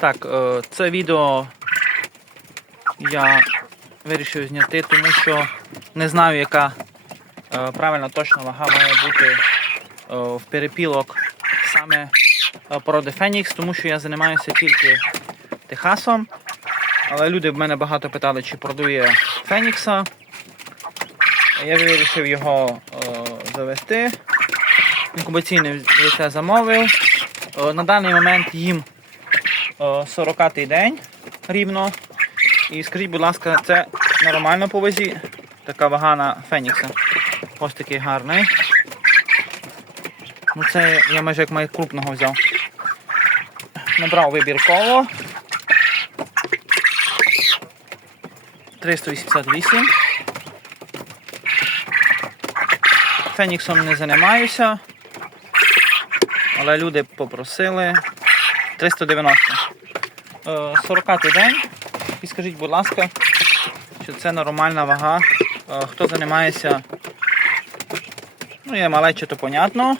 Так, е, це відео я вирішив зняти, тому що не знаю, яка е, правильна точна вага має бути е, в перепілок саме породи Фенікс, тому що я займаюся тільки Техасом. Але люди в мене багато питали, чи продує Фенікса. Я вирішив його завести. Інкубаційне яйце замовив. На даний момент їм 40-й день рівно. І скажіть, будь ласка, це нормально по вазі? Така вага на Фенікса. Ось такий гарний. Ну це я майже як маю крупного взяв. Набрав вибірково. 388. Феніксом не займаюся. Але люди попросили 390. Е, 40-й день. І скажіть, будь ласка, чи це нормальна вага? Е, Хто займається? Ну, є малече, то понятно.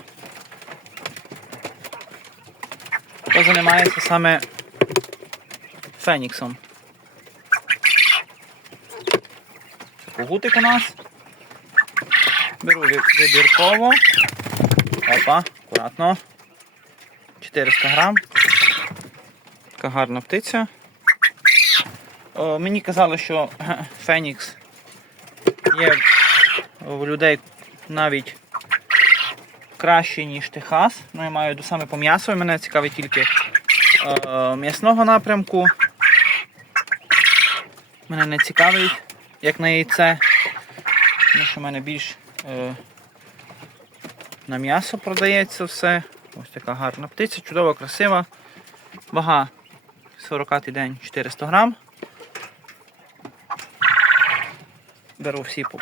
Хто займається саме Феніксом? Це когутик у нас. Беру вибірково. Опа, акуратно. 400 грам. Така гарна птиця. О, мені казали, що Фенікс є в людей навіть краще, ніж Техас. Ну, я маю саме по м'ясу, мене цікавить тільки е, м'ясного напрямку. Мене не цікавить, як на яйце, тому що в мене більш е, на м'ясо продається все. Ось така гарна птиця, чудова, красива. Вага 40-й день 400 грам. Беру всі по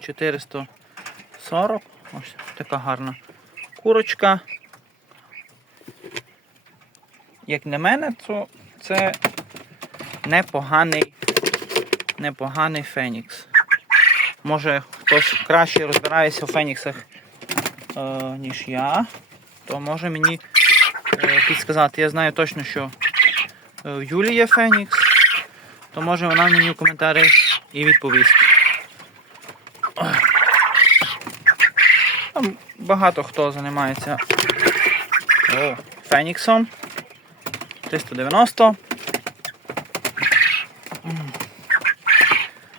440. Ось така гарна курочка. Як на мене, то це непоганий, непоганий Фенікс. Може хтось краще розбирається в Феніксах, е, ніж я, то може мені підсказати. Я знаю точно, що е, в Юлі є Фенікс, то може вона мені в коментарі і відповість. Там багато хто займається Феніксом. 390.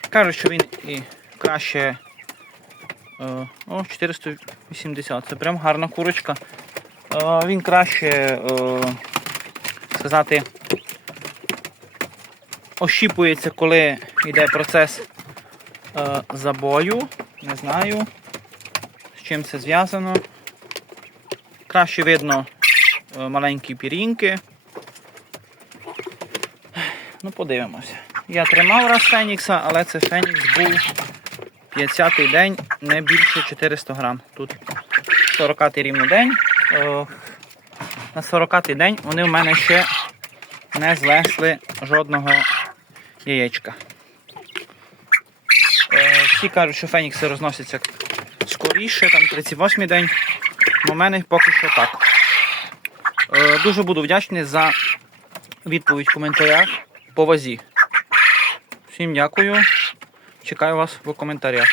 Кажуть, що він і краще. е, О, 480. Це прям гарна курочка. Е, Він краще е, сказати ощіпується, коли йде процес е, забою. Не знаю, з чим це зв'язано. Краще видно маленькі пірінки. Ну, подивимося. Я тримав раз Фенікса, але це Фенікс був 50-й день, не більше 400 грам. Тут 40-й рівно день. На 40-й день вони в мене ще не злесли жодного яєчка. Е, Всі кажуть, що фенікси розносяться скоріше, там 38-й день. У мене поки що так. Е, Дуже буду вдячний за відповідь в коментарях по вазі. Всім дякую. Чекаю вас в коментарях.